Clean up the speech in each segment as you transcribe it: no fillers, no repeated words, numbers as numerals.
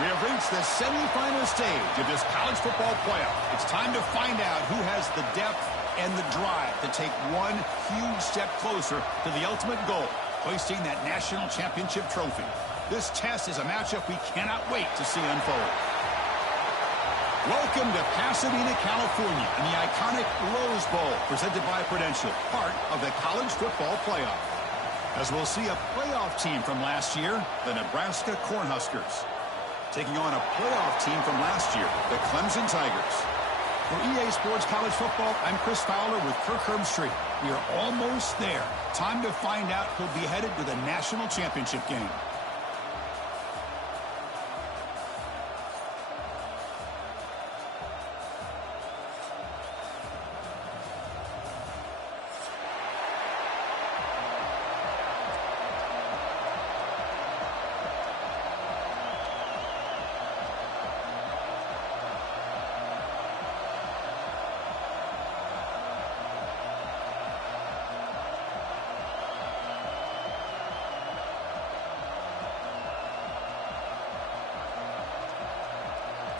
We have reached the semifinal stage of this college football playoff. It's time to find out who has the depth and the drive to take one huge step closer to the ultimate goal, hoisting that national championship trophy. This test is a matchup we cannot wait to see unfold. Welcome to Pasadena, California, in the iconic Rose Bowl, presented by Prudential, part of the college football playoff. As we'll see a playoff team from last year, the Nebraska Cornhuskers, taking on a playoff team from last year, the Clemson Tigers. For EA Sports College Football, I'm Chris Fowler with Kirk Herbstreit. We are almost there. Time to find out who'll be headed to the national championship game.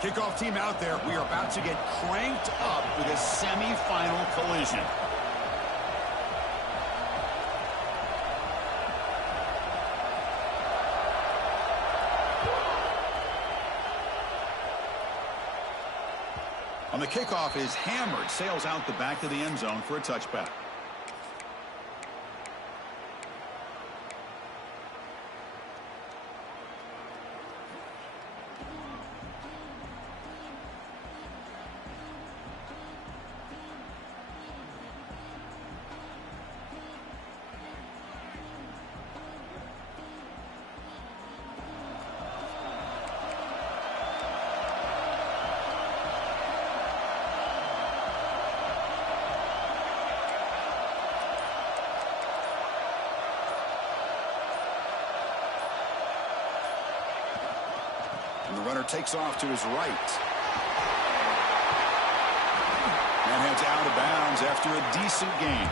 Kickoff team out there. We are about to get cranked up with a semifinal collision. On the kickoff is hammered, sails out the back of the end zone for a touchback. And the runner takes off to his right. And heads out of bounds after a decent gain.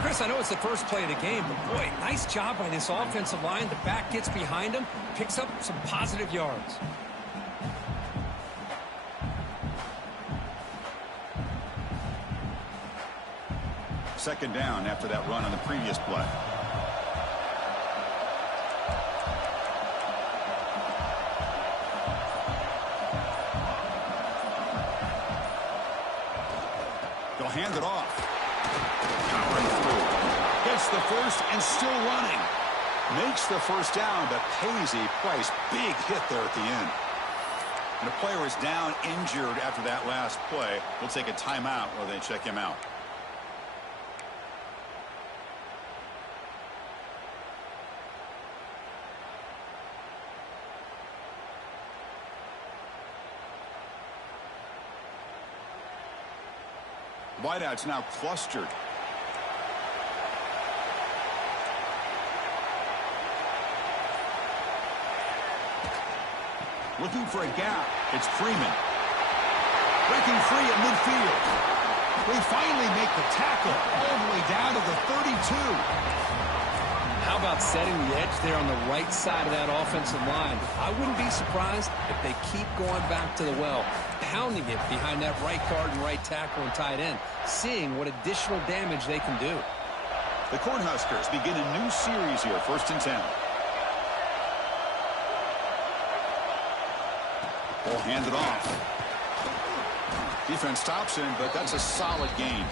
Chris, I know it's the first play of the game, but boy, nice job by this offensive line. The back gets behind him, picks up some positive yards. Second down after that run on the previous play. They'll hand it off. Powering through. Gets the first and still running. Makes the first down, but pays a price. Big hit there at the end. And the player is down injured after that last play. We'll take a timeout while they check him out. Wideouts now clustered. Looking for a gap. It's Freeman. Breaking free at midfield. They finally make the tackle all the way down to the 32. How about setting the edge there on the right side of that offensive line? I wouldn't be surprised if they keep going back to the well, pounding it behind that right guard and right tackle and tight end, seeing what additional damage they can do. The Cornhuskers begin a new series here, 1st and 10. Ball handed off. Defense stops him, but that's a solid gain.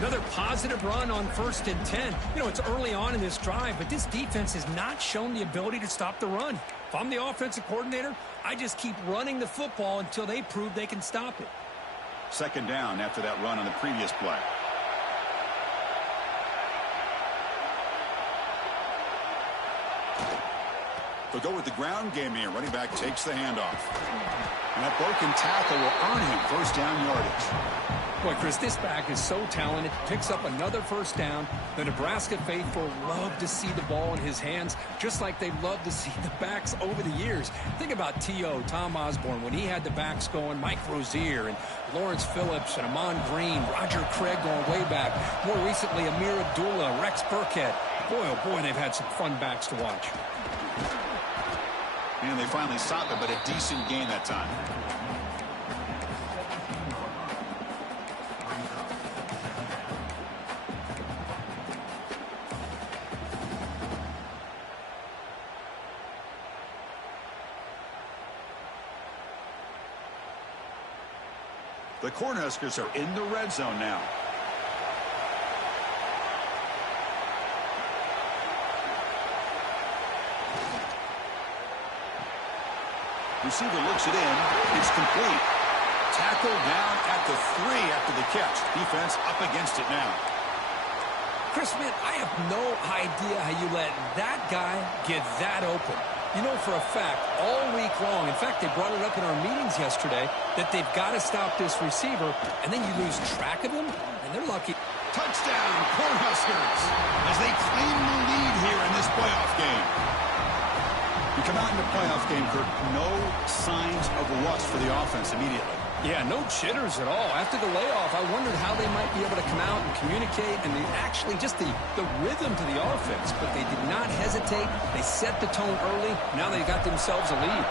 Another positive run on 1st and 10. You know, it's early on in this drive, but this defense has not shown the ability to stop the run. If I'm the offensive coordinator, I just keep running the football until they prove they can stop it. Second down after that run on the previous play. They'll go with the ground game here. Running back takes the handoff. And that broken tackle will earn him first down yardage. Boy, Chris, this back is so talented. Picks up another first down. The Nebraska faithful love to see the ball in his hands, just like they love to see the backs over the years. Think about T.O., Tom Osborne, when he had the backs going, Mike Rozier and Lawrence Phillips and Amon Green, Roger Craig going way back. More recently, Amir Abdullah, Rex Burkhead. Boy, oh boy, they've had some fun backs to watch. And they finally stop it, but a decent gain that time. The Cornhuskers are in the red zone now. Receiver looks it in. It's complete. Tackle down at the 3 after the catch. Defense up against it now. Chris, man, I have no idea how you let that guy get that open. You know for a fact, all week long, in fact, they brought it up in our meetings yesterday, that they've got to stop this receiver, and then you lose track of him, and they're lucky. Touchdown, Cornhuskers, as they claim the lead here in this playoff game. You come out in the playoff game, Kirk, no signs of rust for the offense immediately. Yeah, no jitters at all. After the layoff, I wondered how they might be able to come out and communicate and actually just the rhythm to the offense. But they did not hesitate. They set the tone early. Now they got themselves a lead.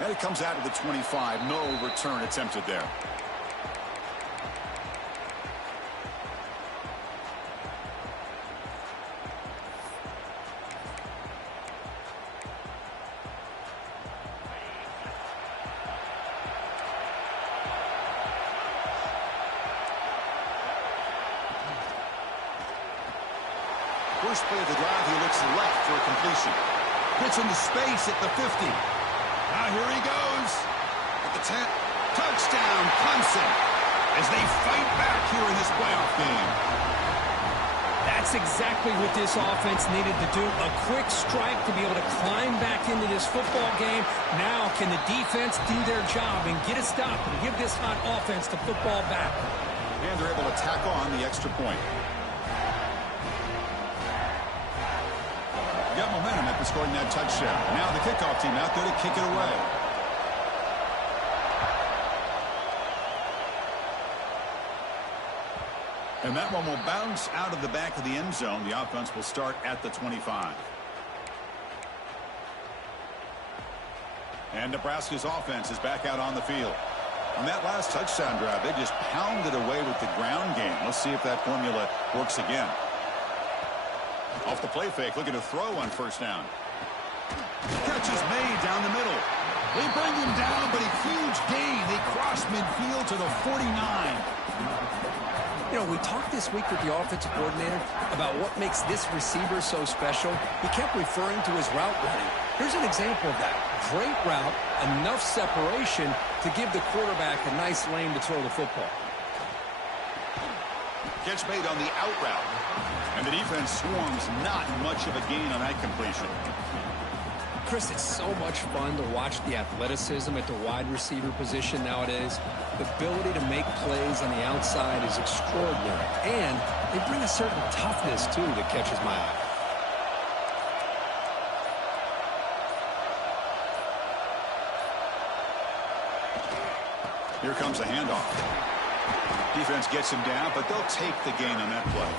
And it comes out of the 25. No return attempted there. First play of the drive, he looks left for a completion. Gets into space at the 50. Now here he goes. At the 10. Touchdown, Clemson. As they fight back here in this playoff game. That's exactly what this offense needed to do. A quick strike to be able to climb back into this football game. Now can the defense do their job and get a stop and give this hot offense the football back? And they're able to tack on the extra point. Got momentum after scoring that touchdown. Now the kickoff team out there to kick it away. And that one will bounce out of the back of the end zone. The offense will start at the 25. And Nebraska's offense is back out on the field. On that last touchdown drive, they just pounded away with the ground game. Let's see if that formula works again. Off the play fake, looking to throw on first down. Catch is made down the middle. They bring him down, but a huge gain. They cross midfield to the 49. You know, we talked this week with the offensive coordinator about what makes this receiver so special. He kept referring to his route running. Here's an example of that. Great route, enough separation to give the quarterback a nice lane to throw the football. Catch made on the out route. And the defense swarms not much of a gain on that completion. Chris, it's so much fun to watch the athleticism at the wide receiver position nowadays. The ability to make plays on the outside is extraordinary. And they bring a certain toughness, too, that catches my eye. Here comes the handoff. Defense gets him down, but they'll take the gain on that play.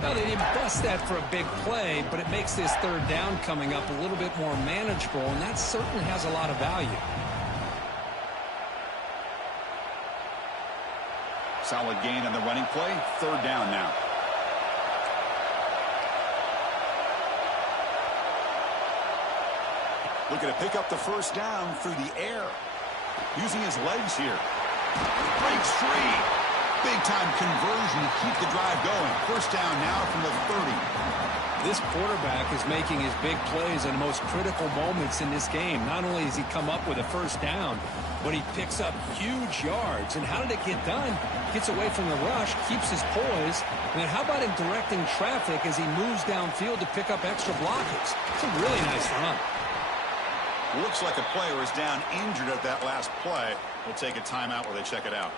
Well, they didn't bust that for a big play, but it makes this third down coming up a little bit more manageable, and that certainly has a lot of value. Solid gain on the running play. Third down now. Looking to pick up the first down through the air. Using his legs here. Breaks free. Big-time conversion to keep the drive going. First down now from the 30. This quarterback is making his big plays in the most critical moments in this game. Not only does he come up with a first down, but he picks up huge yards. And how did it get done? Gets away from the rush, keeps his poise. And then how about him directing traffic as he moves downfield to pick up extra blockers? It's a really nice run. Looks like a player is down injured at that last play. We'll take a timeout while they check it out.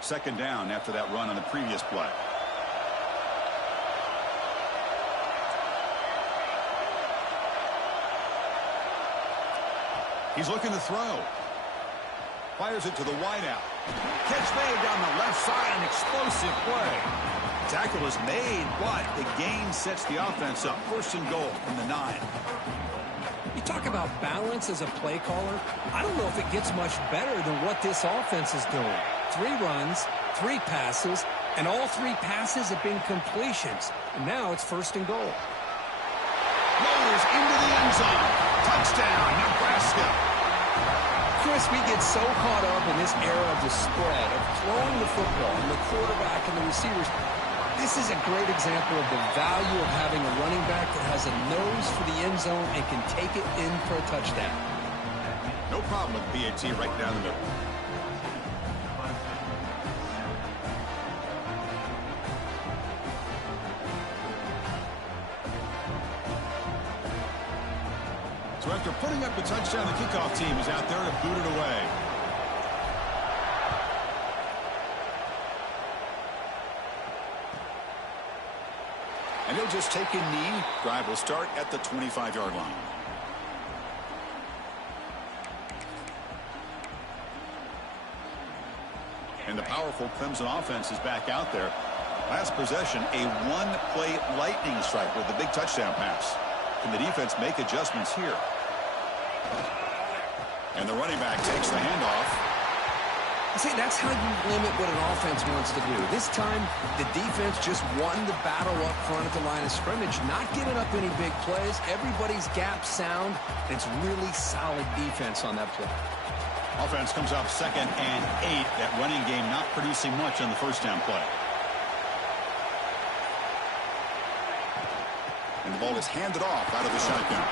Second down after that run on the previous play. He's looking to throw. Fires it to the wideout. Catch made down the left side, an explosive play. Tackle is made, but the gain sets the offense up. First and goal from the 9. You talk about balance as a play caller. I don't know if it gets much better than what this offense is doing. 3 runs, 3 passes, and all 3 passes have been completions. And now it's first and goal. Rolls into the end zone. Touchdown, Nebraska. Chris, we get so caught up in this era of the spread, of throwing the football, and the quarterback and the receivers. This is a great example of the value of having a running back that has a nose for the end zone and can take it in for a touchdown. No problem with PAT right down the middle. So after putting up the touchdown, the kickoff team is out there to boot it away. And he'll just take a knee. Drive will start at the 25-yard line. And the powerful Clemson offense is back out there. Last possession, a one-play lightning strike with a big touchdown pass. Can the defense make adjustments here? And the running back takes the handoff. See, that's how you limit what an offense wants to do. This time, the defense just won the battle up front at the line of scrimmage, not giving up any big plays. Everybody's gap sound. It's really solid defense on that play. Offense comes up 2nd and 8. That running game not producing much on the first down play. And the ball is handed off out of the shotgun.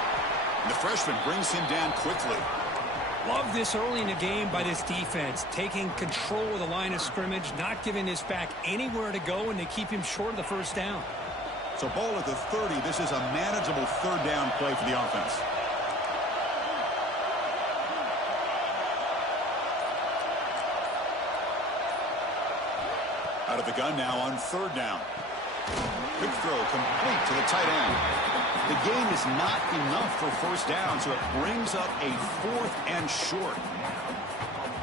And the freshman brings him down quickly. Love this early in the game by this defense, taking control of the line of scrimmage, not giving this back anywhere to go, and they keep him short of the first down. So ball at the 30. This is a manageable third down play for the offense. Out of the gun now on third down. Quick throw complete to the tight end. The gain is not enough for first down, so it brings up a 4th and short.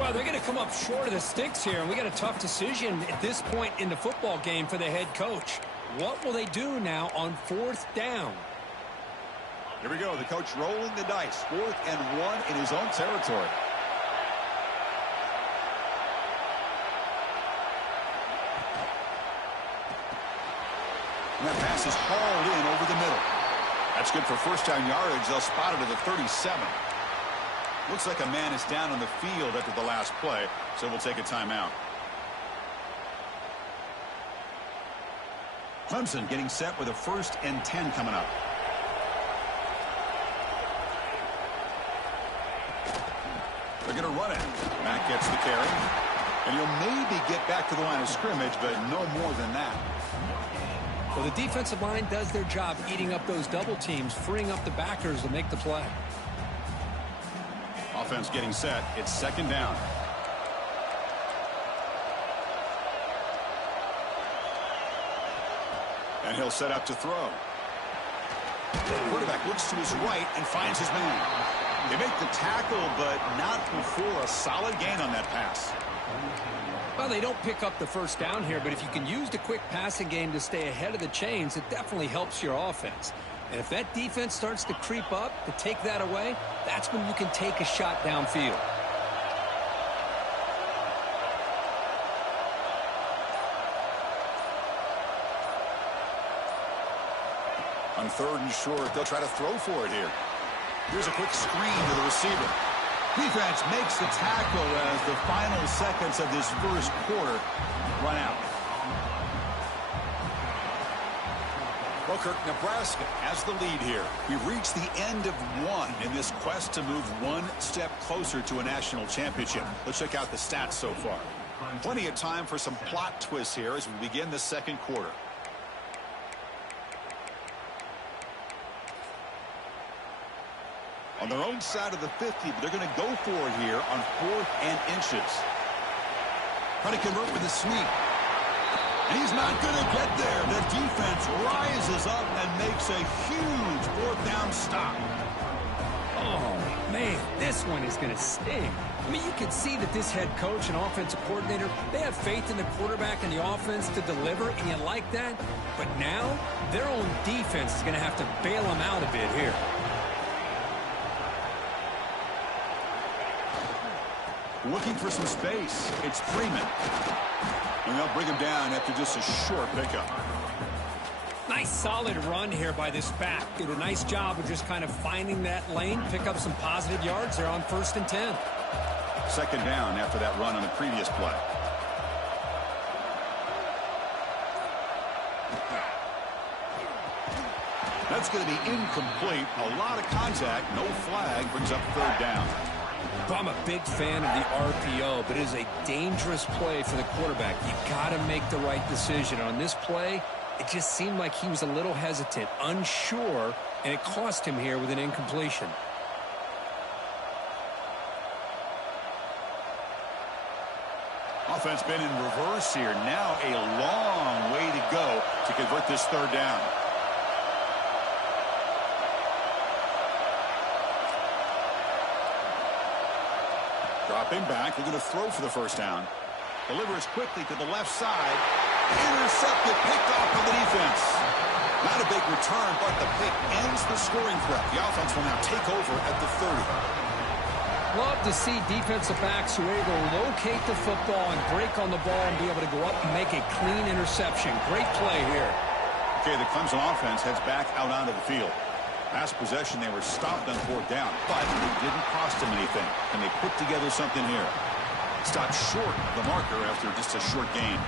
Well, they're going to come up short of the sticks here, and we got a tough decision at this point in the football game for the head coach. What will they do now on 4th down? Here we go. The coach rolling the dice. 4th and 1 in his own territory. And that pass is hauled in over the middle. That's good for first down yardage. They'll spot it at the 37. Looks like a man is down on the field after the last play, so we'll take a timeout. Clemson getting set with a 1st and 10 coming up. They're going to run it. Matt gets the carry. And he'll maybe get back to the line of scrimmage, but no more than that. Well, the defensive line does their job eating up those double teams, freeing up the backers to make the play. Offense getting set. It's 2nd down. And he'll set up to throw. The quarterback looks to his right and finds his man. They make the tackle, but not before a solid gain on that pass. Well, they don't pick up the first down here, but if you can use the quick passing game to stay ahead of the chains, it definitely helps your offense. And if that defense starts to creep up to take that away, that's when you can take a shot downfield. On 3rd and short, they'll try to throw for it here. Here's a quick screen to the receiver. Defense makes the tackle as the final seconds of this first quarter run out. Well, Kirk, Nebraska has the lead here. We've reached the end of one in this quest to move one step closer to a national championship. Let's check out the stats so far. Plenty of time for some plot twists here as we begin the second quarter. On their own side of the 50, but they're going to go for it here on 4th and inches. Trying to convert with a sneak. And he's not going to get there. The defense rises up and makes a huge 4th down stop. Oh, Man, this one is going to sting. I mean, you can see that this head coach and offensive coordinator, they have faith in the quarterback and the offense to deliver, and you like that. But now, their own defense is going to have to bail them out a bit here. Looking for some space. It's Freeman. And they'll bring him down after just a short pickup. Nice solid run here by this back. Did a nice job of just kind of finding that lane, pick up some positive yards there on 1st and 10. Second down after that run on the previous play. That's going to be incomplete. A lot of contact. No flag. Brings up 3rd down. I'm a big fan of the RPO, but it is a dangerous play for the quarterback. You got to make the right decision. On this play, it just seemed like he was a little hesitant, unsure, and it cost him here with an incompletion. Offense been in reverse here. Now a long way to go to convert this 3rd down. Dropping back. They're going to throw for the 1st down. Delivers quickly to the left side. Intercepted, picked off by the defense. Not a big return, but the pick ends the scoring threat. The offense will now take over at the 30. Love to see defensive backs who are able to locate the football and break on the ball and be able to go up and make a clean interception. Great play here. Okay, the Clemson offense heads back out onto the field. Last possession, they were stopped on 4th down, but it didn't cost them anything. And they put together something here. Stopped short of the marker after just a short gain.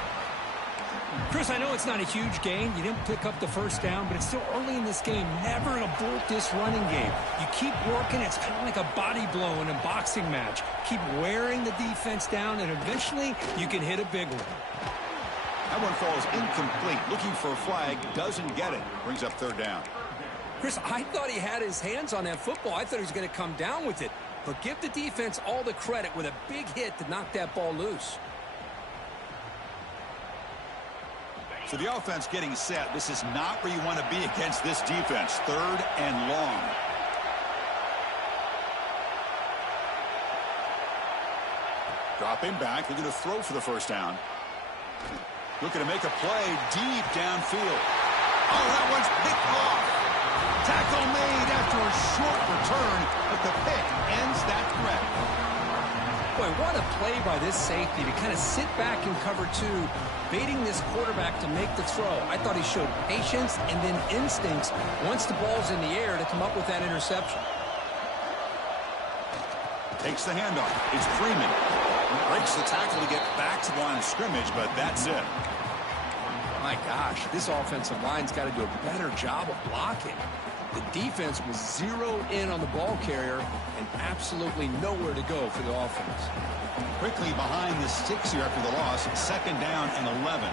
Chris, I know it's not a huge gain. You didn't pick up the 1st down, but it's still early in this game. Never abort this running game. You keep working. It's kind of like a body blow in a boxing match. Keep wearing the defense down, and eventually you can hit a big one. That one falls incomplete. Looking for a flag. Doesn't get it. Brings up 3rd down. Chris, I thought he had his hands on that football. I thought he was going to come down with it. But give the defense all the credit with a big hit to knock that ball loose. So the offense getting set. This is not where you want to be against this defense. 3rd and long. Dropping back. They're going to throw for the 1st down. Looking to make a play deep downfield. Oh, that one's picked off. Tackle made after a short return, but the pick ends that threat. Boy, what a play by this safety to kind of sit back in cover 2, baiting this quarterback to make the throw. I thought he showed patience and then instincts once the ball's in the air to come up with that interception. Takes the handoff. It's Freeman. Breaks the tackle to get back to the line of scrimmage, but that's it. My gosh, this offensive line's got to do a better job of blocking. The defense was zeroed in on the ball carrier and absolutely nowhere to go for the offense. Quickly behind the sticks here after the loss. 2nd down and 11.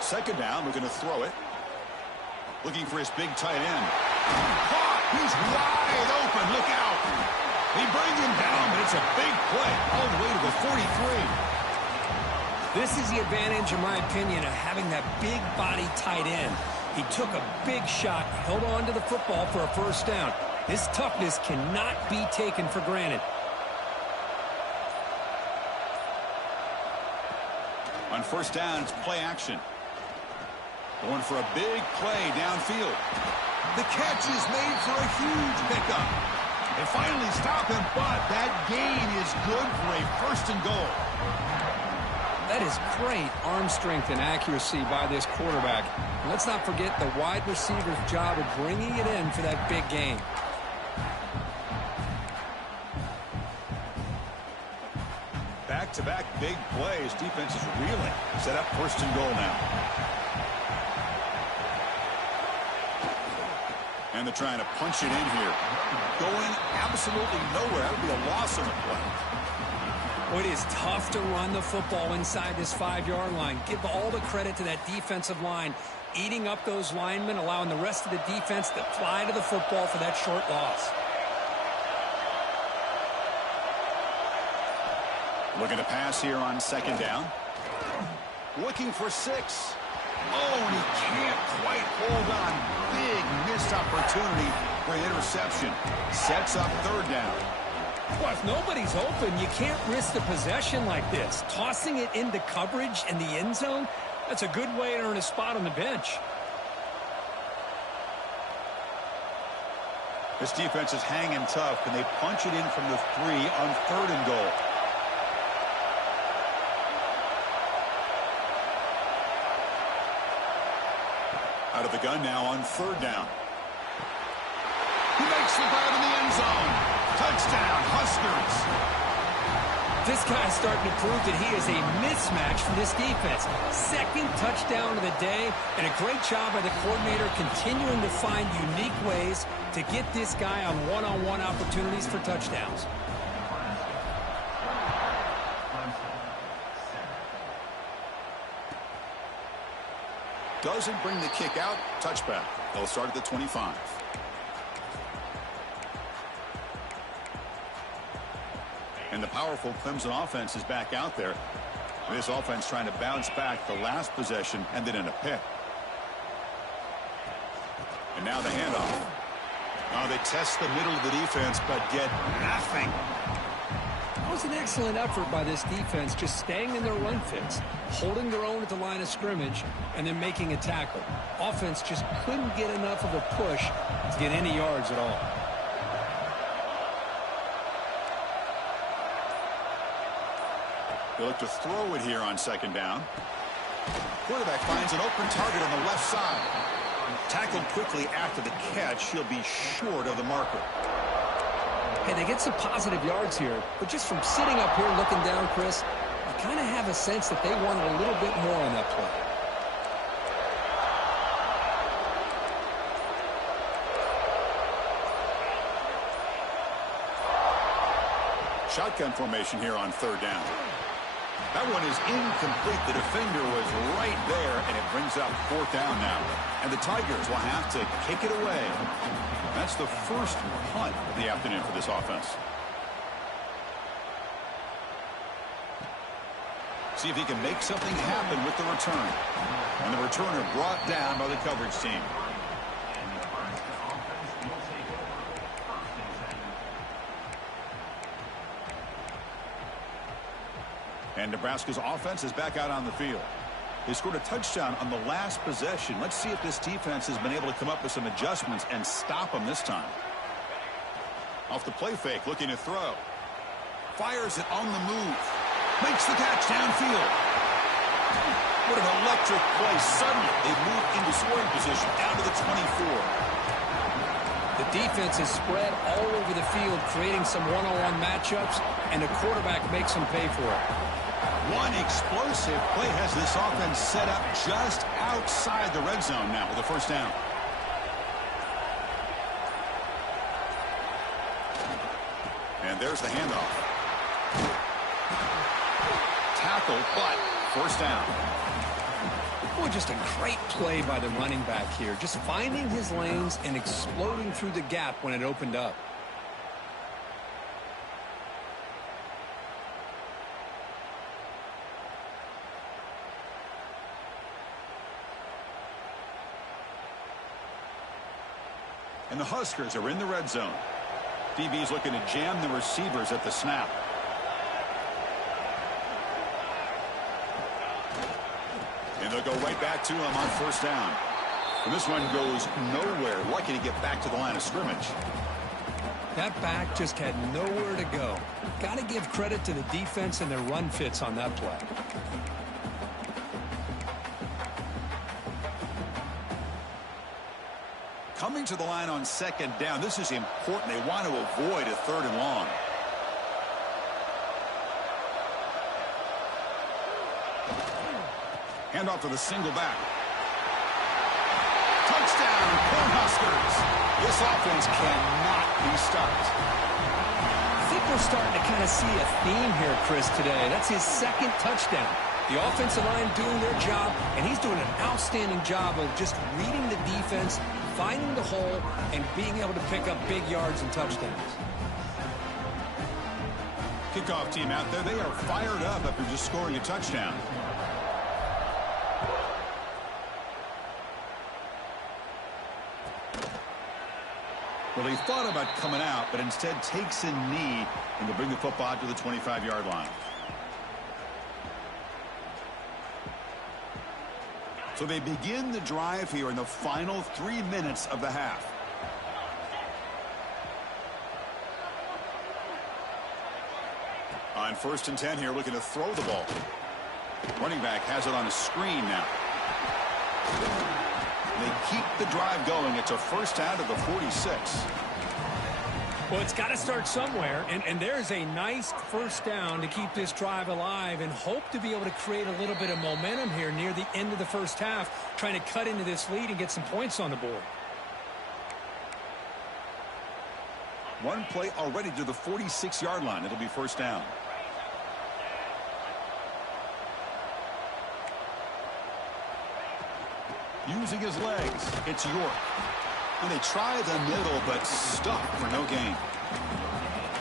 Second down, we're going to throw it. Looking for his big tight end. Caught! He's wide open. Look out! They bring him down, but it's a big play all the way to the 43. This is the advantage, in my opinion, of having that big body tight end. He took a big shot, held on to the football for a 1st down. His toughness cannot be taken for granted. On 1st down, it's play action. Going for a big play downfield. The catch is made for a huge pickup. They finally stop him, but that gain is good for a 1st and goal. That is great arm strength and accuracy by this quarterback. Let's not forget the wide receiver's job of bringing it in for that big gain. Back-to-back big plays. Defense is reeling. Set up 1st and goal now. And they're trying to punch it in here. Going absolutely nowhere. That would be a loss on the play. Well, it is tough to run the football inside this 5-yard line. Give all the credit to that defensive line, eating up those linemen, allowing the rest of the defense to fly to the football for that short loss. Looking to pass here on 2nd down. Looking for 6. Oh, and he can't quite hold on. Big missed opportunity for an interception. Sets up third down. Well, if nobody's open, you can't risk the possession like this. Tossing it into coverage in the end zone, that's a good way to earn a spot on the bench. This defense is hanging tough. Can they punch it in from the 3 on 3rd and goal? Out of the gun now on 3rd down. He makes the grab in the end zone. Touchdown, Huskers. This guy's starting to prove that he is a mismatch for this defense. 2nd touchdown of the day, and a great job by the coordinator continuing to find unique ways to get this guy on one-on-one opportunities for touchdowns. Doesn't bring the kick out. Touchback. They'll start at the 25. And the powerful Clemson offense is back out there. This offense trying to bounce back the last possession and then in a pick. And now the handoff. Oh, they test the middle of the defense but get nothing. That was an excellent effort by this defense, just staying in their run fits, holding their own at the line of scrimmage, and then making a tackle. Offense just couldn't get enough of a push to get any yards at all. They look to throw it here on 2nd down. Quarterback finds an open target on the left side. Tackled quickly after the catch. He'll be short of the marker. Hey, they get some positive yards here, but just from sitting up here looking down, Chris, I kind of have a sense that they wanted a little bit more on that play. Shotgun formation here on 3rd down. That one is incomplete. The defender was right there, and it brings up 4th down now. And the Tigers will have to kick it away. That's the first punt of the afternoon for this offense. See if he can make something happen with the return. And the returner brought down by the coverage team. And Nebraska's offense is back out on the field. They scored a touchdown on the last possession. Let's see if this defense has been able to come up with some adjustments and stop them this time. Off the play fake, looking to throw. Fires it on the move. Makes the catch downfield. What an electric play. Suddenly, they move into scoring position down to the 24. The defense is spread all over the field, creating some one-on-one matchups, and the quarterback makes them pay for it. One explosive play has this offense set up just outside the red zone now with a 1st down. And there's the handoff. Tackle, but 1st down. Boy, just a great play by the running back here. Just finding his lanes and exploding through the gap when it opened up. And the Huskers are in the red zone. DB's looking to jam the receivers at the snap. And they'll go right back to him on 1st down. And this one goes nowhere. Lucky to get back to the line of scrimmage. That back just had nowhere to go. Got to give credit to the defense and their run fits on that play. Coming to the line on 2nd down. This is important. They want to avoid a 3rd and long. Handoff to the single back. Touchdown, Cornhuskers. This offense cannot be stopped. I think we're starting to kind of see a theme here, Chris, today. That's his 2nd touchdown. The offensive line doing their job, and he's doing an outstanding job of just reading the defense, finding the hole, and being able to pick up big yards and touchdowns. Kickoff team out there, they are fired up after just scoring a touchdown. Well, he thought about coming out, but instead takes a knee and will bring the football out to the 25-yard line. So they begin the drive here in the final 3 minutes of the half. On 1st and 10 here, looking to throw the ball. Running back has it on a screen now. They keep the drive going. It's a first down to the 46. Well, it's got to start somewhere, and there's a nice first down to keep this drive alive and hope to be able to create a little bit of momentum here near the end of the first half, trying to cut into this lead and get some points on the board. One play already to the 46-yard line. It'll be first down. Using his legs, it's York. And they try the middle, but stuck for no gain.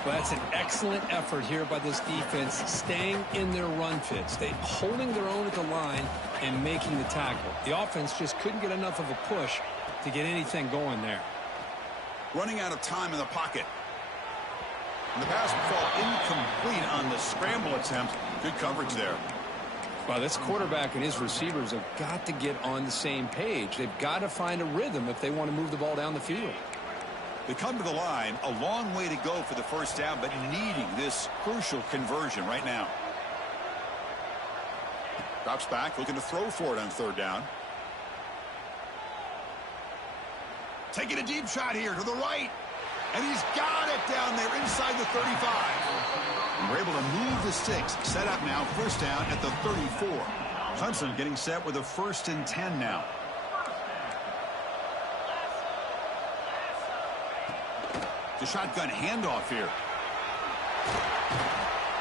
Well, that's an excellent effort here by this defense, staying in their run fits. They holding their own at the line and making the tackle. The offense just couldn't get enough of a push to get anything going there. Running out of time in the pocket. And the pass will fall incomplete on the scramble attempt. Good coverage there. Well, this quarterback and his receivers have got to get on the same page. They've got to find a rhythm if they want to move the ball down the field. They come to the line, a long way to go for the first down, but needing this crucial conversion right now. Drops back, looking to throw for it on 3rd down. Taking a deep shot here to the right. And he's got it down there inside the 35. And we're able to move the sticks. Set up now, first down at the 34. Clemson getting set with a 1st and 10 now. The shotgun handoff here.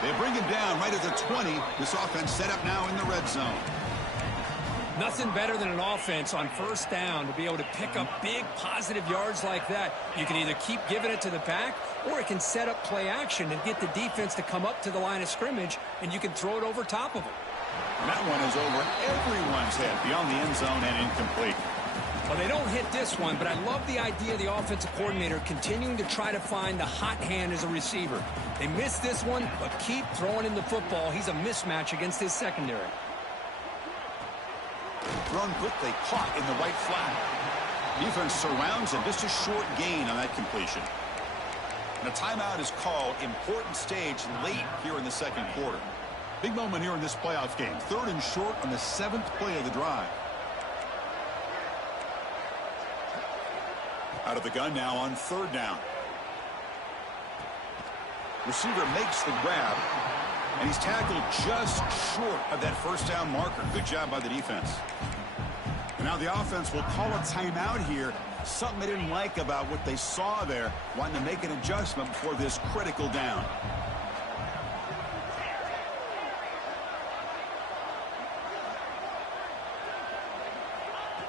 They bring him down right at the 20. This offense set up now in the red zone. Nothing better than an offense on first down to be able to pick up big positive yards like that. You can either keep giving it to the back, or it can set up play action and get the defense to come up to the line of scrimmage, and you can throw it over top of them. And that one is over everyone's head beyond the end zone and incomplete. Well, they don't hit this one, but I love the idea of the offensive coordinator continuing to try to find the hot hand as a receiver. They missed this one, but keep throwing him the football. He's a mismatch against his secondary. Thrown quickly, caught in the right flat. Defense surrounds him. Just a short gain on that completion. And a timeout is called. Important stage late here in the second quarter. Big moment here in this playoff game. 3rd and short on the 7th play of the drive. Out of the gun now on 3rd down. Receiver makes the grab. And he's tackled just short of that first down marker. Good job by the defense. And now the offense will call a timeout here. Something they didn't like about what they saw there. Wanting to make an adjustment before this critical down.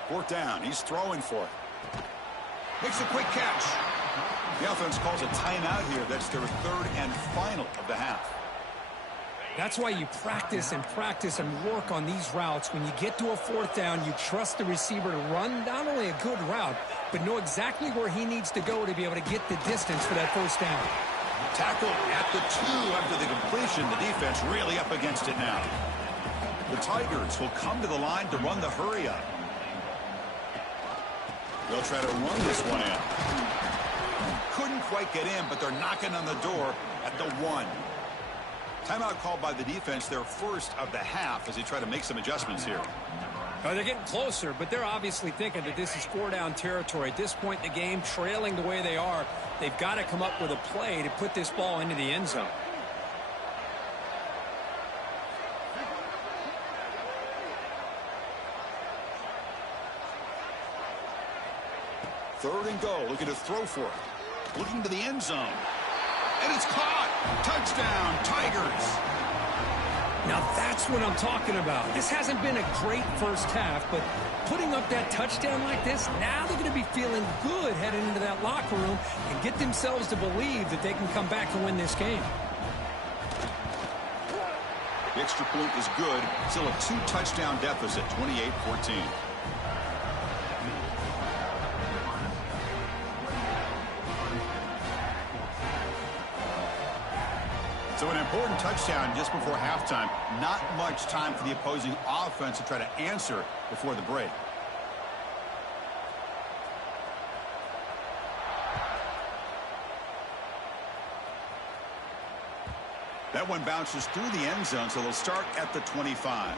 Fourth down. He's throwing for it. Makes a quick catch. The offense calls a timeout here. That's their 3rd and final of the half. That's why you practice and work on these routes. When you get to a 4th down, you trust the receiver to run not only a good route, but know exactly where he needs to go to be able to get the distance for that first down. Tackle at the 2 after the completion. The defense really up against it now. The Tigers will come to the line to run the hurry up. They'll try to run this one in. Couldn't quite get in, but they're knocking on the door at the 1. Timeout called by the defense, their first of the half, as they try to make some adjustments here. They're getting closer, but they're obviously thinking that this is 4-down territory. At this point in the game, trailing the way they are, they've got to come up with a play to put this ball into the end zone. Third and goal, looking to throw for it. Looking to the end zone. And it's caught. Touchdown, Tigers. Now that's what I'm talking about. This hasn't been a great first half, but putting up that touchdown like this, now they're going to be feeling good heading into that locker room and get themselves to believe that they can come back and win this game. The extra point is good. Still a 2-touchdown deficit, 28-14. So an important touchdown just before halftime. Not much time for the opposing offense to try to answer before the break. That one bounces through the end zone, so they'll start at the 25.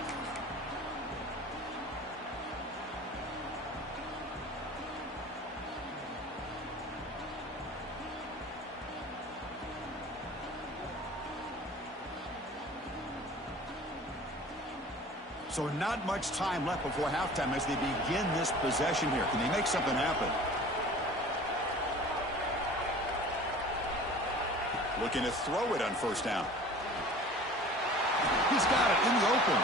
So not much time left before halftime as they begin this possession here. Can they make something happen? Looking to throw it on first down. He's got it in the open.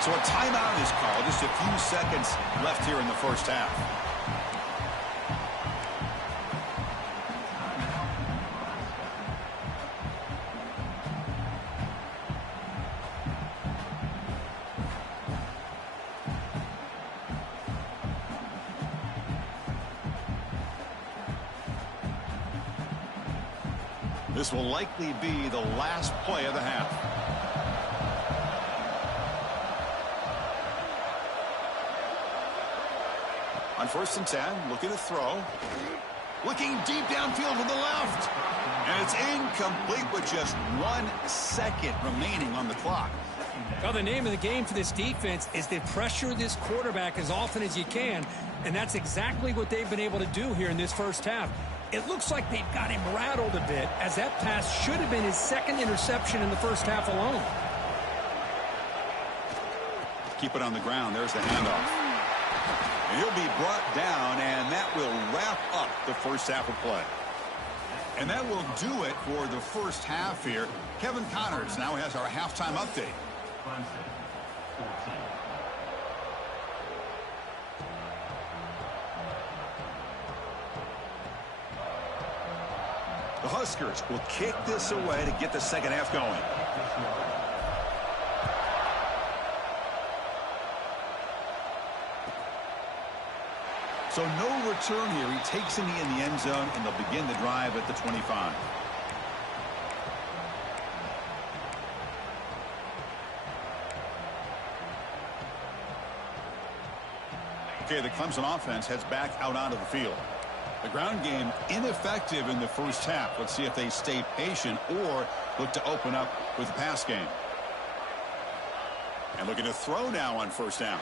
So a timeout is called. Just a few seconds left here in the first half. This will likely be the last play of the half. On 1st and 10, looking to throw. Looking deep downfield to the left. And it's incomplete with just 1 second remaining on the clock. Well, the name of the game for this defense is to pressure this quarterback as often as you can, and that's exactly what they've been able to do here in this first half. It looks like they've got him rattled a bit, as that pass should have been his second interception in the first half alone. Keep it on the ground. There's the handoff. And he'll be brought down, and that will wrap up the first half of play. And that will do it for the first half here. Kevin Connors now has our halftime update. The Huskers will kick this away to get the second half going. So no return here. He takes it in the end zone, and they'll begin the drive at the 25. Okay, the Clemson offense heads back out onto the field. The ground game ineffective in the first half. Let's see if they stay patient or look to open up with the pass game. And looking to throw now on first down.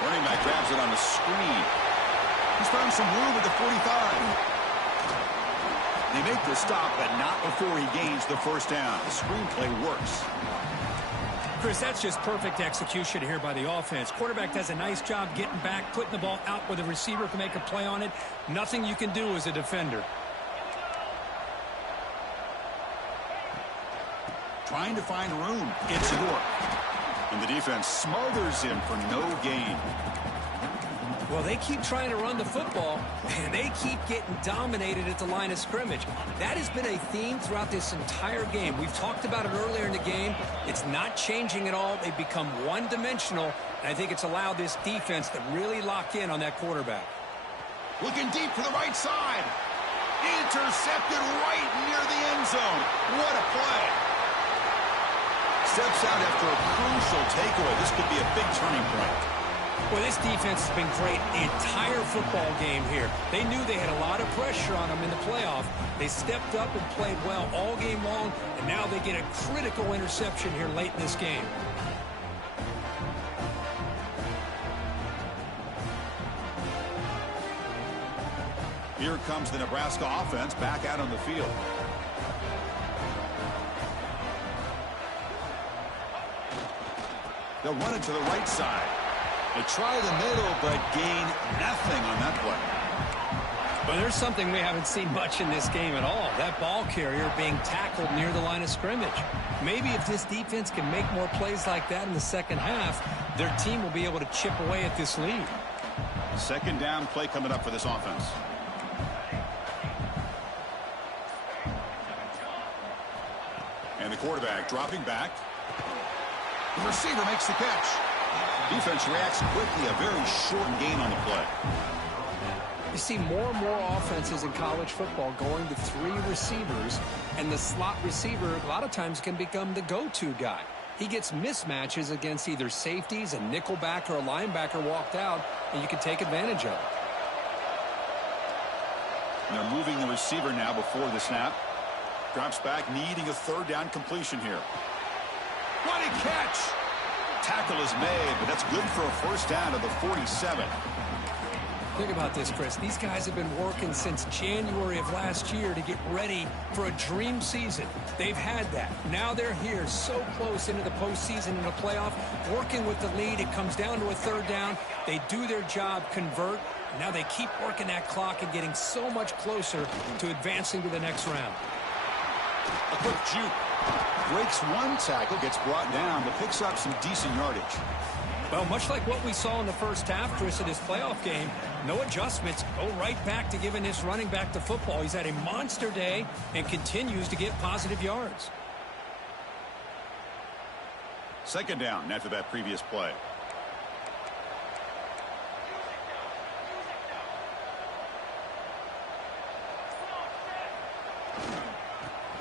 Running back grabs it on the screen. He's found some room at the 45. They make the stop, but not before he gains the first down. The screenplay works. Chris, that's just perfect execution here by the offense. Quarterback does a nice job getting back, putting the ball out where the receiver can make a play on it. Nothing you can do as a defender. Trying to find room. It's York. And the defense smothers him for no gain. Well, they keep trying to run the football, and they keep getting dominated at the line of scrimmage. That has been a theme throughout this entire game. We've talked about it earlier in the game. It's not changing at all. They've become one-dimensional, and I think it's allowed this defense to really lock in on that quarterback. Looking deep to the right side. Intercepted right near the end zone. What a play. Steps out after a crucial takeaway. This could be a big turning point. Well, this defense has been great the entire football game here. They knew they had a lot of pressure on them in the playoff. They stepped up and played well all game long, and now they get a critical interception here late in this game. Here comes the Nebraska offense back out on the field. They'll run it to the right side. They try the middle, but gain nothing on that play. Well, there's something we haven't seen much in this game at all. That ball carrier being tackled near the line of scrimmage. Maybe if this defense can make more plays like that in the second half, their team will be able to chip away at this lead. Second down play coming up for this offense. And the quarterback dropping back. The receiver makes the catch. Defense reacts quickly. A very short gain on the play. You see more and more offenses in college football going to 3 receivers, and the slot receiver a lot of times can become the go-to guy. He gets mismatches against either safeties, a nickelbacker, or a linebacker walked out, and you can take advantage of it. And they're moving the receiver now before the snap. Drops back, needing a third down completion here. What a catch! Tackle is made, but that's good for a first down to the 47. Think about this, Chris. These guys have been working since January of last year to get ready for a dream season. They've had that. Now they're here, so close into the postseason and the playoff, working with the lead. It comes down to a third down. They do their job, convert. Now they keep working that clock and getting so much closer to advancing to the next round. A quick juke. Breaks one tackle, gets brought down, but picks up some decent yardage. Well, much like what we saw in the first half, Chris, of this playoff game, no adjustments. Go right back to giving this running back to football. He's had a monster day and continues to get positive yards. Second down after that previous play.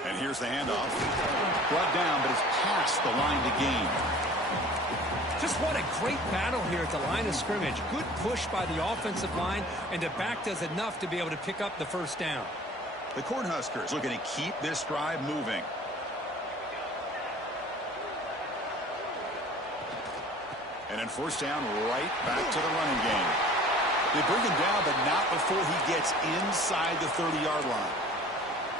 And here's the handoff. Brought down, but it's past the line to gain. Just what a great battle here at the line of scrimmage. Good push by the offensive line, and the back does enough to be able to pick up the first down. The Cornhuskers looking to keep this drive moving. And then first down, right back to the running game. They bring him down, but not before he gets inside the 30-yard line.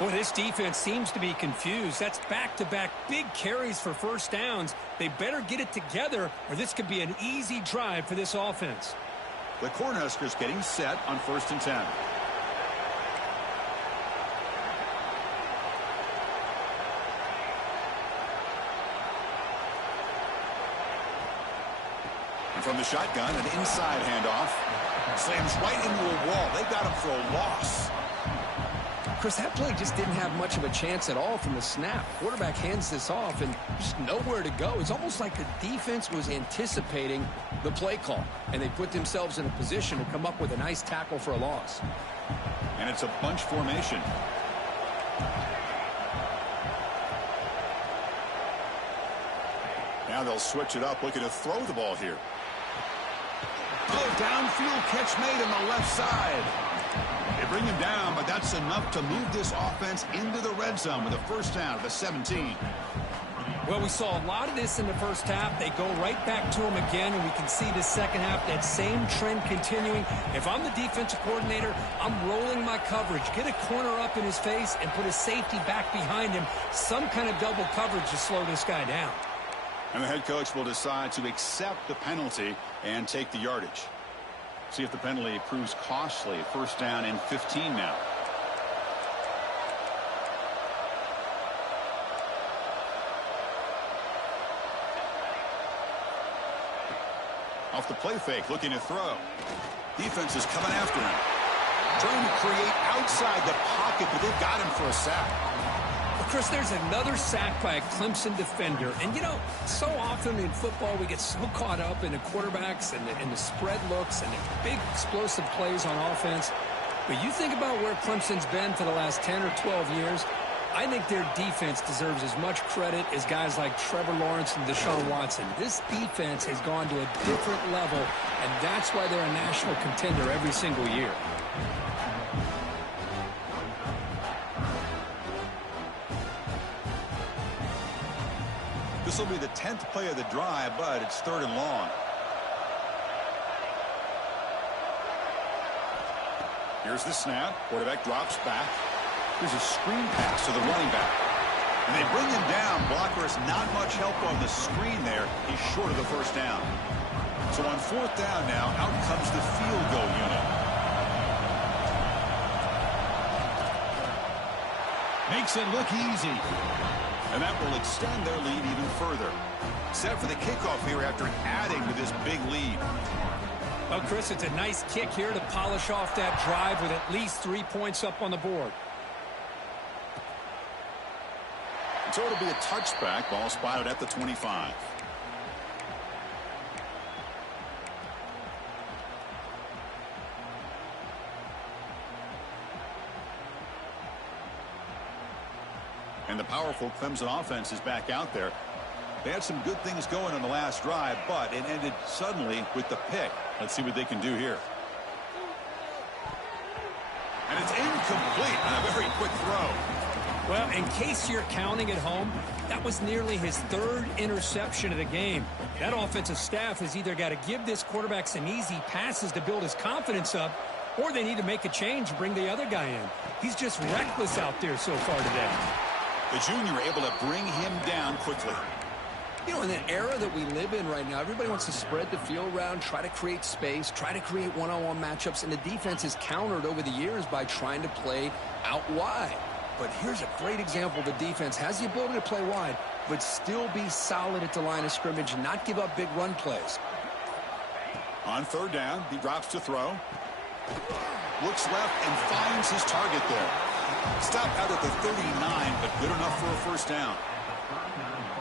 Boy, this defense seems to be confused. That's back-to-back big carries for first downs. They better get it together, or this could be an easy drive for this offense. The Cornhuskers getting set on 1st and 10. And from the shotgun, an inside handoff. Slams right into a wall. They got him for a loss. Chris, that play just didn't have much of a chance at all from the snap. Quarterback hands this off and just nowhere to go. It's almost like the defense was anticipating the play call, and they put themselves in a position to come up with a nice tackle for a loss. And it's a bunch formation. Now they'll switch it up, looking to throw the ball here. Oh, downfield catch made on the left side. They bring him down, but that's enough to move this offense into the red zone with a first down at the 17. Well, we saw a lot of this in the first half. They go right back to him again, and we can see the second half, that same trend continuing. If I'm the defensive coordinator, I'm rolling my coverage. Get a corner up in his face and put a safety back behind him. Some kind of double coverage to slow this guy down. And the head coach will decide to accept the penalty and take the yardage. See if the penalty proves costly. First down and 15 now. Off the play fake, looking to throw. Defense is coming after him. Trying to create outside the pocket, but they've got him for a sack. Well, Chris, there's another sack by a Clemson defender. And, you know, so often in football we get so caught up in the quarterbacks and the spread looks and the big explosive plays on offense. But you think about where Clemson's been for the last 10 or 12 years, I think their defense deserves as much credit as guys like Trevor Lawrence and Deshaun Watson. This defense has gone to a different level, and that's why they're a national contender every single year. This will be the 10th play of the drive, but it's 3rd and long. Here's the snap. Quarterback drops back. Here's a screen pass to the running back. And they bring him down. Blocker has not much help on the screen there. He's short of the first down. So on 4th down now, out comes the field goal unit. Makes it look easy. And that will extend their lead even further. Set for the kickoff here after adding to this big lead. Well, Chris, it's a nice kick here to polish off that drive with at least 3 points up on the board. So it'll be a touchback. Ball spotted at the 25. And the powerful Clemson offense is back out there. They had some good things going on the last drive, but it ended suddenly with the pick. Let's see what they can do here. And it's incomplete on a very quick throw. Well, in case you're counting at home, that was nearly his third interception of the game. That offensive staff has either got to give this quarterback some easy passes to build his confidence up, or they need to make a change and bring the other guy in. He's just reckless out there so far today. The junior able to bring him down quickly. You know, in the era that we live in right now, everybody wants to spread the field around, try to create space, try to create one-on-one matchups, and the defense is countered over the years by trying to play out wide. But here's a great example. The defense has the ability to play wide, but still be solid at the line of scrimmage and not give up big run plays. On third down, he drops to throw. Looks left and finds his target there. Stopped out at the 39, but good enough for a first down.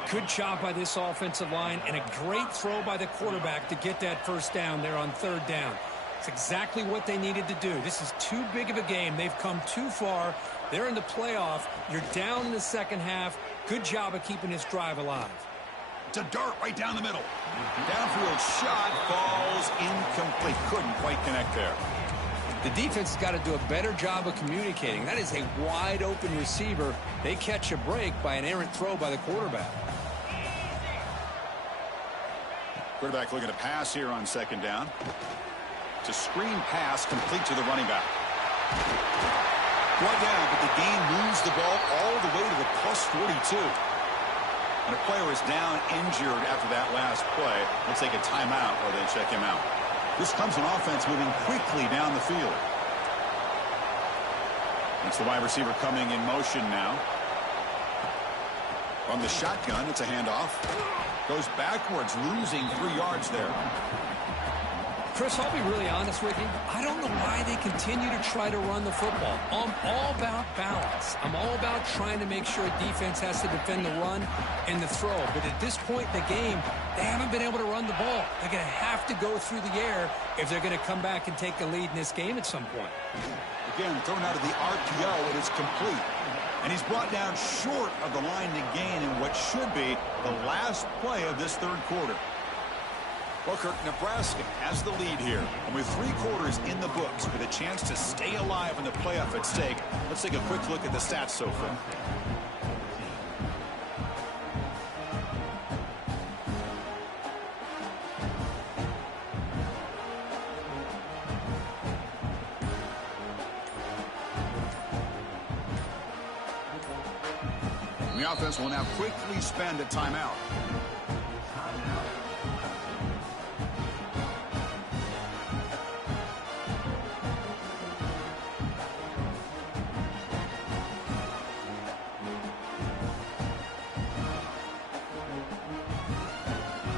Good job by this offensive line and a great throw by the quarterback to get that first down there on third down. It's exactly what they needed to do. This is too big of a game. They've come too far. They're in the playoff. You're down in the second half. Good job of keeping this drive alive. It's a dart right down the middle. Downfield shot falls incomplete. Couldn't quite connect there. The defense has got to do a better job of communicating. That is a wide open receiver. They catch a break by an errant throw by the quarterback. Quarterback looking to pass here on second down. It's a screen pass complete to the running back. Brought down, but the gain moves the ball all the way to the plus 42. And a player is down injured after that last play. Let's take a timeout or they check him out. This Clemson offense moving quickly down the field. It's the wide receiver coming in motion now. From the shotgun, it's a handoff. Goes backwards, losing 3 yards there. Chris, I'll be really honest with you. I don't know why they continue to try to run the football. I'm all about balance. I'm all about trying to make sure defense has to defend the run and the throw. But at this point in the game, they haven't been able to run the ball. They're going to have to go through the air if they're going to come back and take the lead in this game at some point. Again, thrown out of the RPO, and it's complete. And he's brought down short of the line to gain in what should be the last play of this third quarter. Well, Kirk, Nebraska has the lead here. And with 3 quarters in the books, with a chance to stay alive in the playoff at stake, let's take a quick look at the stats so far. The offense will now quickly spend a timeout.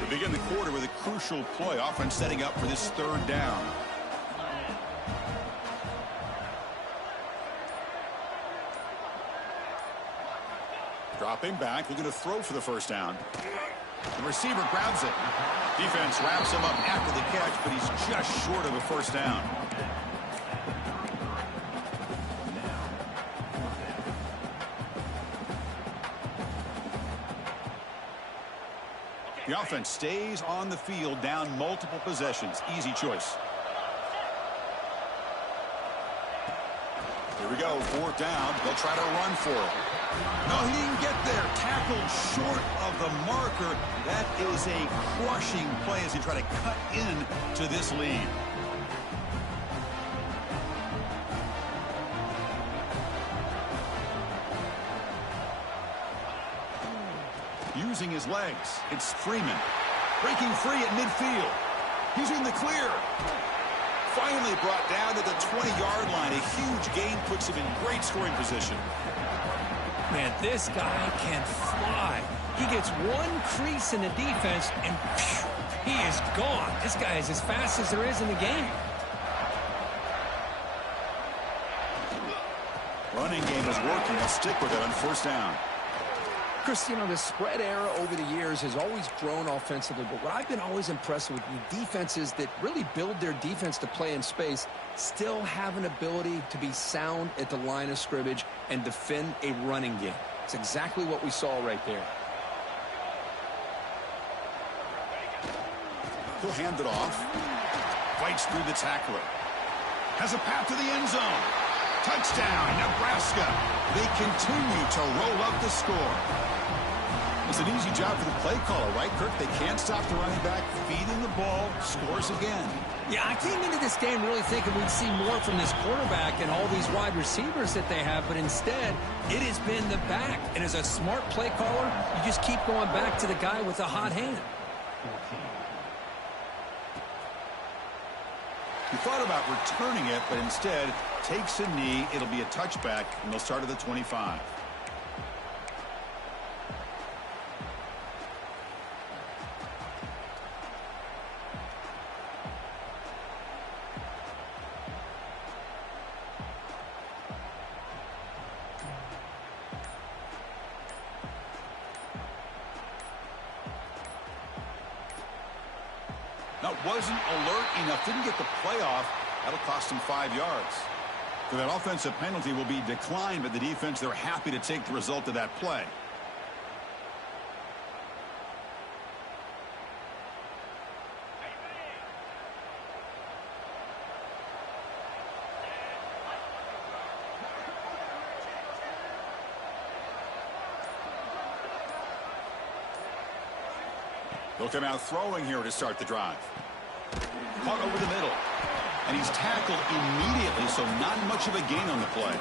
We begin the quarter with a crucial play. Offense setting up for this third down. Dropping back, looking to throw for the first down. The receiver grabs it. Defense wraps him up after the catch, but he's just short of a first down. The offense stays on the field, down multiple possessions. Easy choice. Here we go, fourth down. They'll try to run for it. No, he didn't get there. Tackled short of the marker. That is a crushing play as he try to cut in to this lead. Using his legs, it's Freeman. Breaking free at midfield. He's in the clear. Finally brought down to the 20-yard line. A huge gain puts him in great scoring position. Man, this guy can fly. He gets one crease in the defense, and phew, he is gone. This guy is as fast as there is in the game. Running game is working. They'll stick with it on first down. Chris, you know, the spread era over the years has always grown offensively, but what I've been always impressed with the defenses that really build their defense to play in space still have an ability to be sound at the line of scrimmage and defend a running game. It's exactly what we saw right there. He'll hand it off. Fights through the tackler. Has a path to the end zone. Touchdown, Nebraska. They continue to roll up the score. It's an easy job for the play caller, right, Kirk? They can't stop the running back, feeding the ball, scores again. Yeah, I came into this game really thinking we'd see more from this quarterback and all these wide receivers that they have, but instead, it has been the back. And as a smart play caller, you just keep going back to the guy with the hot hand. He thought about returning it, but instead takes a knee. It'll be a touchback, and they'll start at the 25. That wasn't alert enough. Didn't get the playoff. That'll cost him 5 yards. So that offensive penalty will be declined, but the defense, they're happy to take the result of that play. They'll come out throwing here to start the drive. Caught over the middle. And he's tackled immediately, so not much of a gain on the play.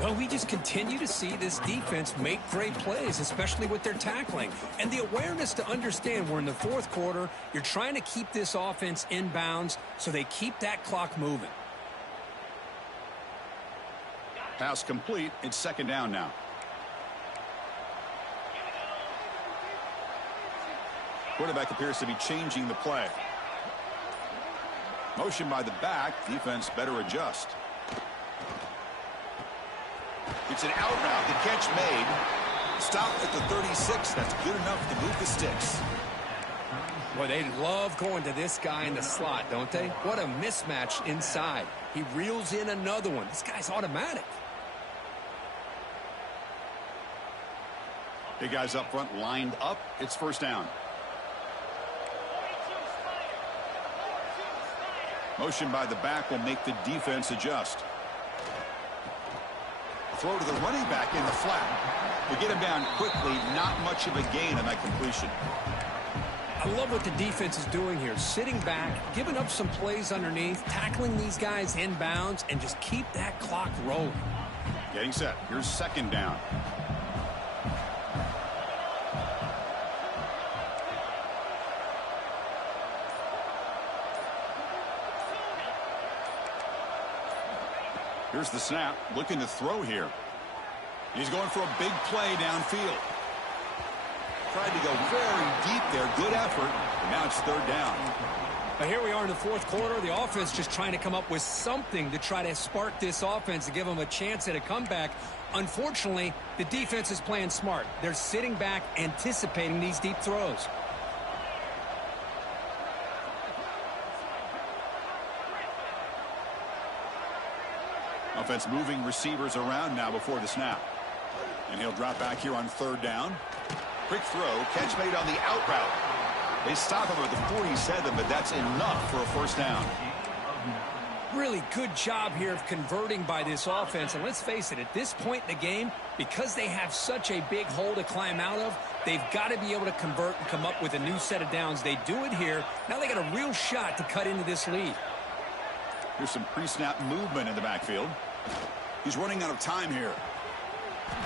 No, we just continue to see this defense make great plays, especially with their tackling. And the awareness to understand we're in the fourth quarter, you're trying to keep this offense in bounds so they keep that clock moving. Pass complete. It's second down now. Quarterback appears to be changing the play. Motion by the back. Defense better adjust. It's an out route. The catch made. Stopped at the 36. That's good enough to move the sticks. Boy, they love going to this guy in the slot, don't they? What a mismatch inside. He reels in another one. This guy's automatic. Big guys up front lined up. It's first down. Motion by the back will make the defense adjust. Throw to the running back in the flat. They get him down quickly. Not much of a gain on that completion. I love what the defense is doing here. Sitting back, giving up some plays underneath, tackling these guys in bounds, and just keep that clock rolling. Getting set. Here's second down. Here's the snap. Looking to throw here. He's going for a big play downfield. Tried to go very deep there. Good effort. And now it's third down. Now here we are in the fourth quarter. The offense just trying to come up with something to try to spark this offense to give them a chance at a comeback. Unfortunately, the defense is playing smart. They're sitting back, anticipating these deep throws. Offense moving receivers around now before the snap. And he'll drop back here on third down. Quick throw. Catch made on the out route. They stop him at the 47, but that's enough for a first down. Really good job here of converting by this offense. And let's face it, at this point in the game, because they have such a big hole to climb out of, they've got to be able to convert and come up with a new set of downs. They do it here. Now they got a real shot to cut into this lead. Here's some pre-snap movement in the backfield. He's running out of time here.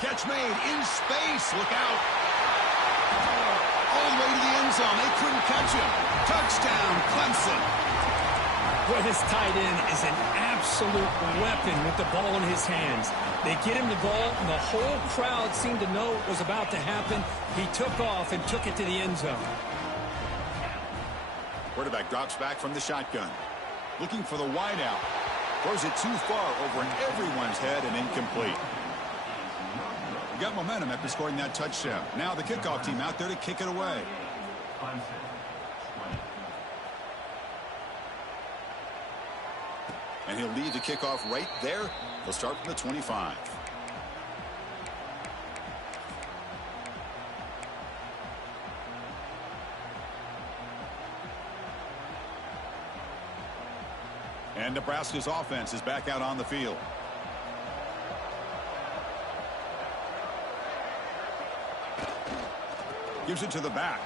Catch made in space. Look out. All the way to the end zone. They couldn't catch him. Touchdown, Clemson. Boy, this tight end is an absolute weapon with the ball in his hands. They get him the ball, and the whole crowd seemed to know what was about to happen. He took off and took it to the end zone. Quarterback drops back from the shotgun. Looking for the wideout. Throws it too far over everyone's head and incomplete. Got momentum after scoring that touchdown. Now the kickoff team out there to kick it away. And he'll lead the kickoff right there. He'll start from the 25. And Nebraska's offense is back out on the field. Gives it to the back.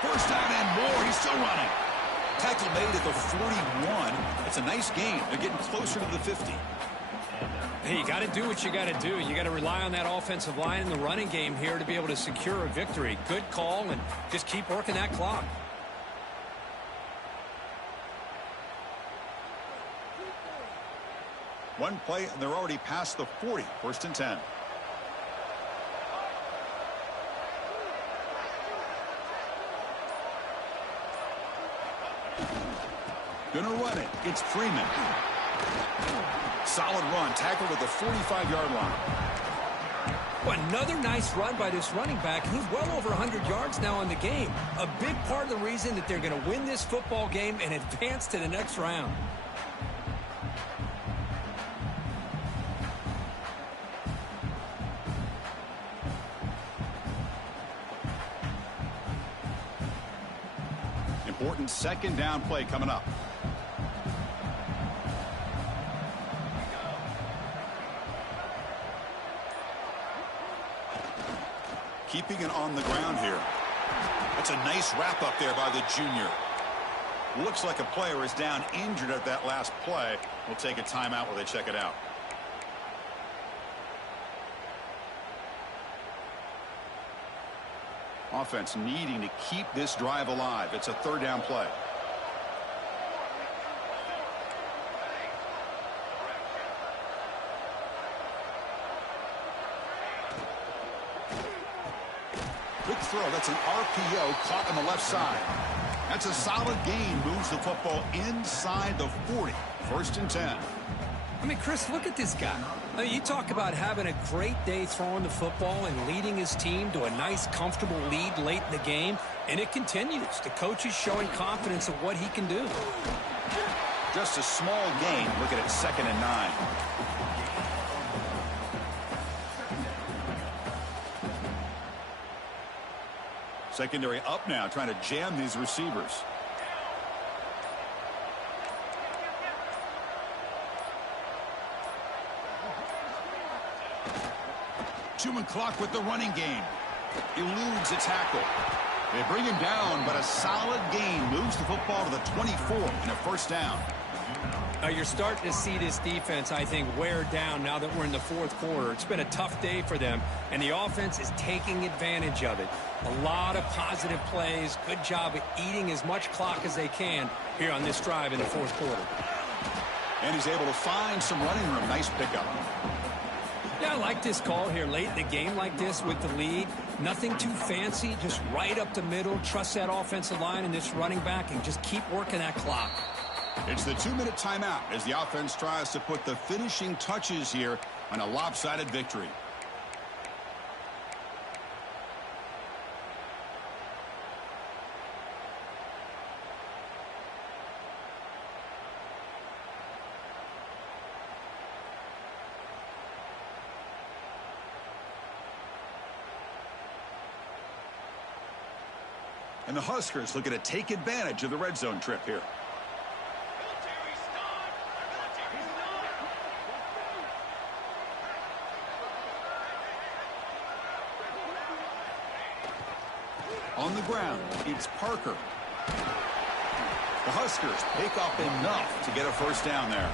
First down and more. He's still running. Tackle made at the 41. It's a nice gain. They're getting closer to the 50. Hey, you got to do what you got to do. You got to rely on that offensive line in the running game here to be able to secure a victory. Good call, and just keep working that clock. One play, and they're already past the 40. First and 10. Gonna run it. It's Freeman. Solid run. Tackled at the 45-yard line. Well, another nice run by this running back. He's well over 100 yards now in the game. A big part of the reason that they're going to win this football game and advance to the next round. Important second down play coming up. Keeping it on the ground here. That's a nice wrap up there by the junior. Looks like a player is down injured at that last play. We'll take a timeout while they check it out. Offense needing to keep this drive alive. It's a third down play. Quick throw. That's an RPO caught on the left side. That's a solid gain. Moves the football inside the 40. First and 10. I mean, Chris, look at this guy. I mean, you talk about having a great day throwing the football and leading his team to a nice, comfortable lead late in the game, and it continues. The coach is showing confidence of what he can do. Just a small gain. Look at it, 2nd and 9. Secondary up now, trying to jam these receivers. Human clock with the running game. Eludes a tackle. They bring him down, but a solid gain moves the football to the 24 and a first down. You're starting to see this defense, I think, wear down now that we're in the fourth quarter. It's been a tough day for them, and the offense is taking advantage of it. A lot of positive plays. Good job of eating as much clock as they can here on this drive in the fourth quarter. And he's able to find some running room. Nice pickup. Yeah, I like this call here late in the game like this with the lead. Nothing too fancy, just right up the middle. Trust that offensive line and this running back and just keep working that clock. It's the 2-minute timeout as the offense tries to put the finishing touches here on a lopsided victory. And the Huskers looking to take advantage of the red zone trip here. On the ground, it's Parker. The Huskers pick up enough to get a first down there.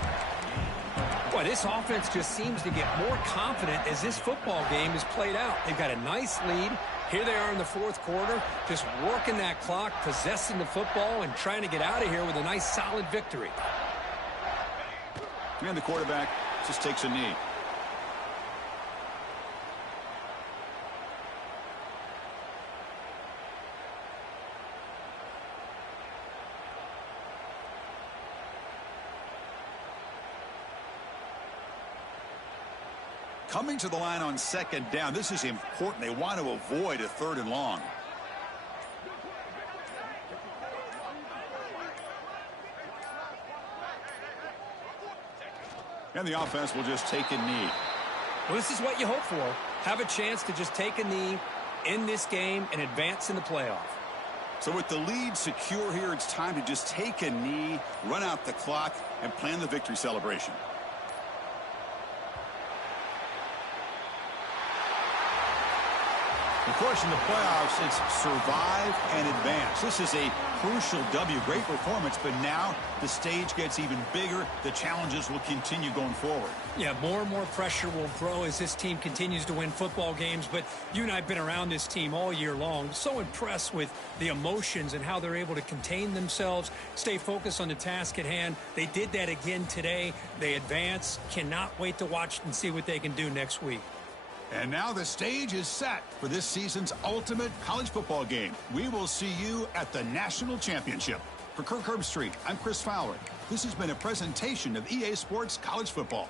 Boy, this offense just seems to get more confident as this football game is played out. They've got a nice lead. Here they are in the fourth quarter, just working that clock, possessing the football, and trying to get out of here with a nice, solid victory. And the quarterback just takes a knee. Coming to the line on second down. This is important. They want to avoid a third and long. And the offense will just take a knee. Well, this is what you hope for. Have a chance to just take a knee in this game and advance in the playoff. So with the lead secure here, it's time to just take a knee, run out the clock, and plan the victory celebration. Of course, in the playoffs, it's survive and advance. This is a crucial W. Great performance, but now the stage gets even bigger. The challenges will continue going forward. Yeah, more and more pressure will grow as this team continues to win football games. But you and I have been around this team all year long. So impressed with the emotions and how they're able to contain themselves, stay focused on the task at hand. They did that again today. They advance. Cannot wait to watch and see what they can do next week. And now the stage is set for this season's ultimate college football game. We will see you at the National Championship. For Kirk Herbstreit, I'm Chris Fowler. This has been a presentation of EA Sports College Football.